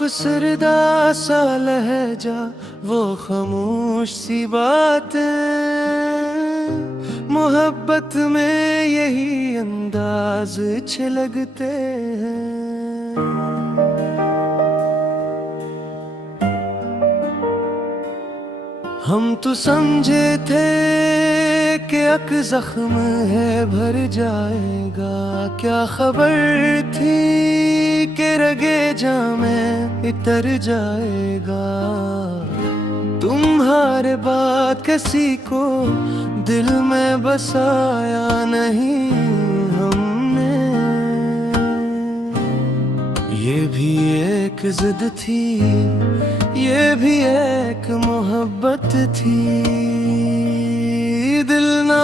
अफसरदा सा लहजा, वो खामोश सी बातें, मोहब्बत में यही अंदाज अच्छे लगते हैं। हम तो समझे थे कि अक जख्म है भर जाएगा, क्या खबर थी कि रगे जामे इतर जाएगा। तुम्हारे बाद किसी को दिल में बसाया नहीं हमने, ये भी एक जिद थी, ये भी एक मोहब्बत थी। दिल ना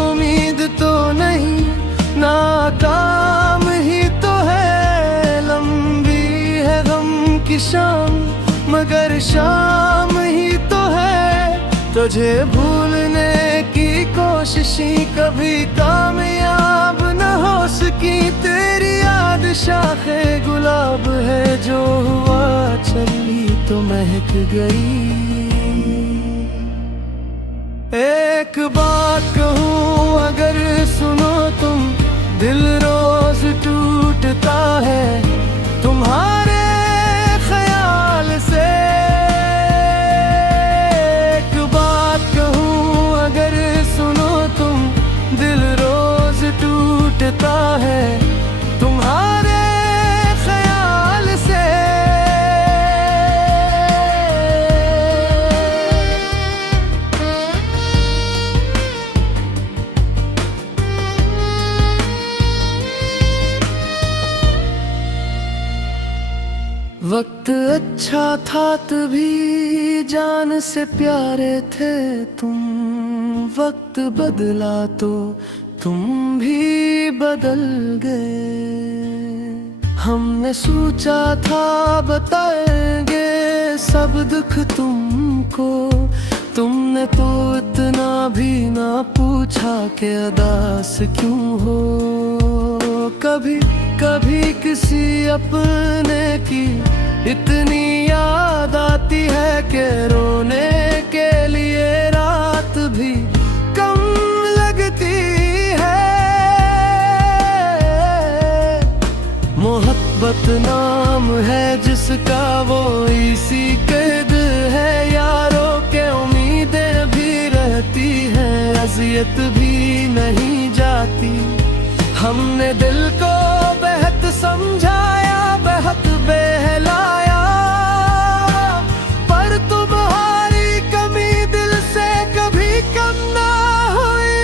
उम्मीद तो नहीं, नाकाम ही तो है। लंबी है गम की शाम, मगर शाम ही तो है। तुझे भूलने की कोशिशें कभी कामयाब न हो सकी। तेरी याद शाखे गुलाब है, जो हुआ चली तो महक गई। एक बात कहूँ अगर सुनो तुम, दिल रोज टूटता है तुम्हारे ख्याल से। एक बात कहूँ अगर सुनो तुम, दिल रोज टूटता है तुम्हारे ख्याल से। वक्त अच्छा था तभी जान से प्यारे थे तुम, वक्त बदला तो तुम भी बदल गए। हमने सोचा था बताएंगे सब दुख तुमको, तुमने तो इतना भी ना पूछा कि उदास क्यों हो। कभी कभी किसी अपने की इतनी याद आती है कि रोने के लिए रात भी कम लगती है। मोहब्बत नाम है जिसका, वो इसी कैद है। यारों के उम्मीदें भी रहती हैं, अज़ियत भी नहीं जाती। हमने दिल को बेहद समझाया, बेहद बहलाया, पर तुम्हारी कमी दिल से कभी कम ना हुई।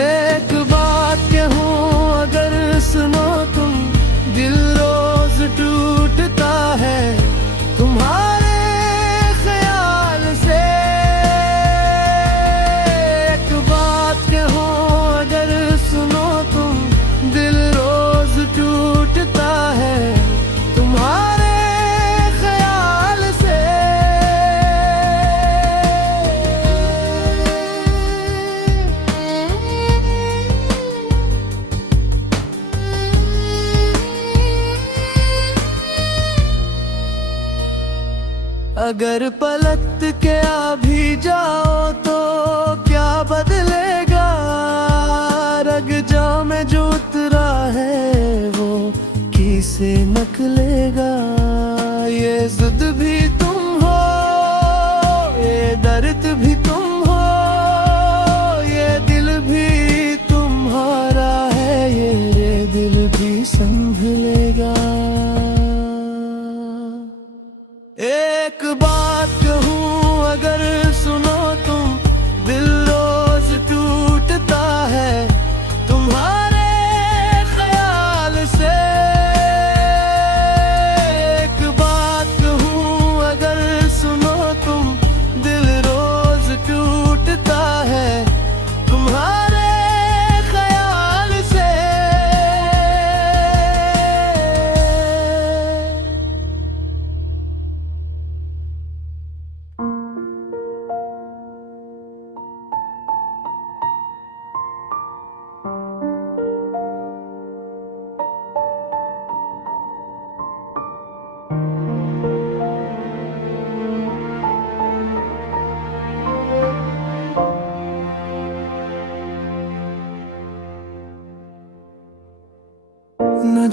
एक बात कहूँ अगर सुनो तुम, दिल रोज टूटता है तुम्हारे ख्याल से। एक बात कहूँ अगर सुनो तुम, दिल रोज टूटता है तुम्हारे ख्याल से। अगर पलट के आ भी जाओ तो क्या बदलेगा। रग जा में जो उतरा है वो किसे नकलेगा। ये जिद भी तुम हो, ये दर्द भी तुम हो, ये दिल भी तुम्हारा है, ये दिल भी संभलेगा। एक बात कहूँ अगर सुनो तुम, दिल रोज टूटता है तुम्हारे ख्याल से। एक बात कहूँ अगर सुनो तुम, दिल रोज टूटता है तुम्हारे ख्याल से।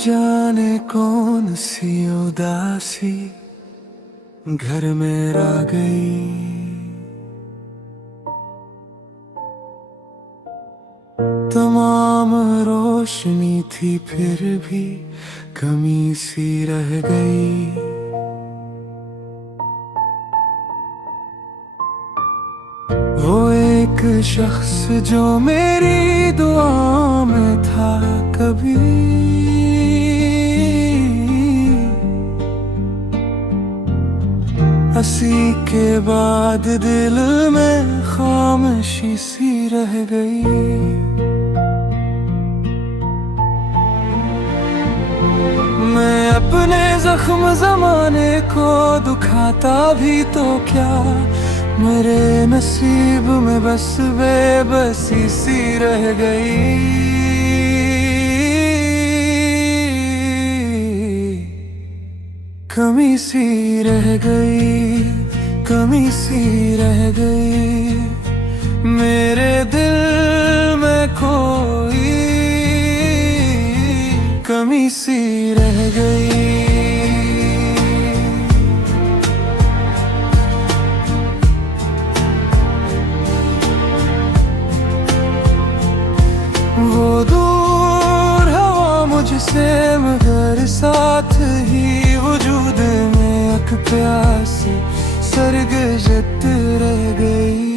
जाने कौन सी उदासी घर में आ गई। तमाम रोशनी थी फिर भी कमी सी रह गई। वो एक शख्स जो मेरी दुआ में था कभी, हंसी के बाद दिल में खामोशी सी रह गई। मैं अपने जख्म जमाने को दुखाता भी तो क्या, मेरे नसीब में बस बेबसी सी रह गई। कमी सी रह गई, कमी सी रह गई मेरे दिल में कोई कमी सी रह गई। वो दूर हवा मुझसे मगर साथ ही वजूद में अक प्यासी सरगजत रह गई।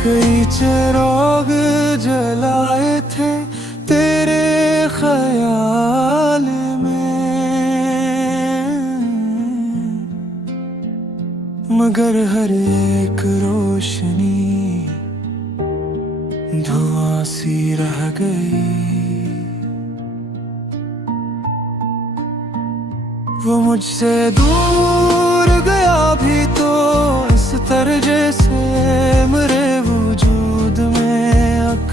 कई चिराग जलाए थे तेरे ख्याल में, मगर हर एक रोशनी धुआं सी रह गई। वो मुझसे दूर गया भी तो इस तरह से मेरे वजूद में अक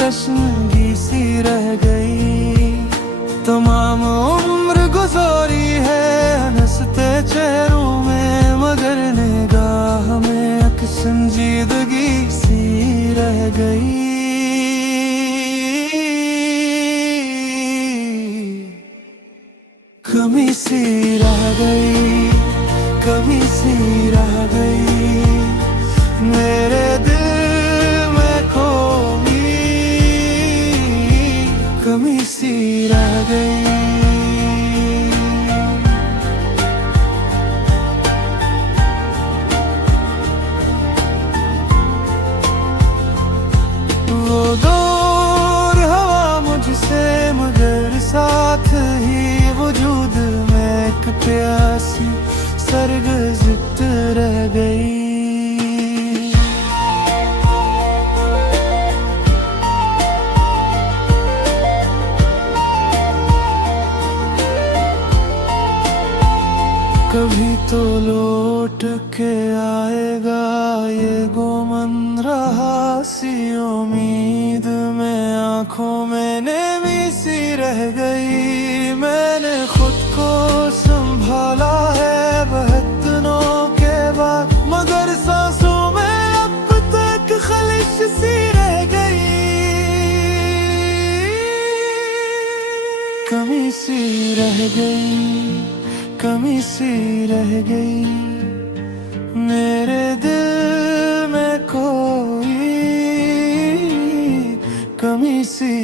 तशनगी सी रह गई। तमाम उम्र गुजारी है हंसते चेहरों में, मगर निगाह में अक संजीदगी सी रह गई। कमी सी रह गई, कमी सी रह गई मेरे दिल में कोई कमी सी रह गई। वो दूर हवा मुझसे मगर साथ ही वजूद में एक प्यासी सरगज़ित रह गई। कभी तो लौट के आएगा ये गुमन रहा सी उम्मीद में आंखों में नेमी सी रह गई। मैंने खुद को संभाला है बहत्तनों के बाद, मगर सांसों में अब तक खलिश सी रह गई। कमी सी रह गई, कमी सी रह गई मेरे दिल में कोई कमी सी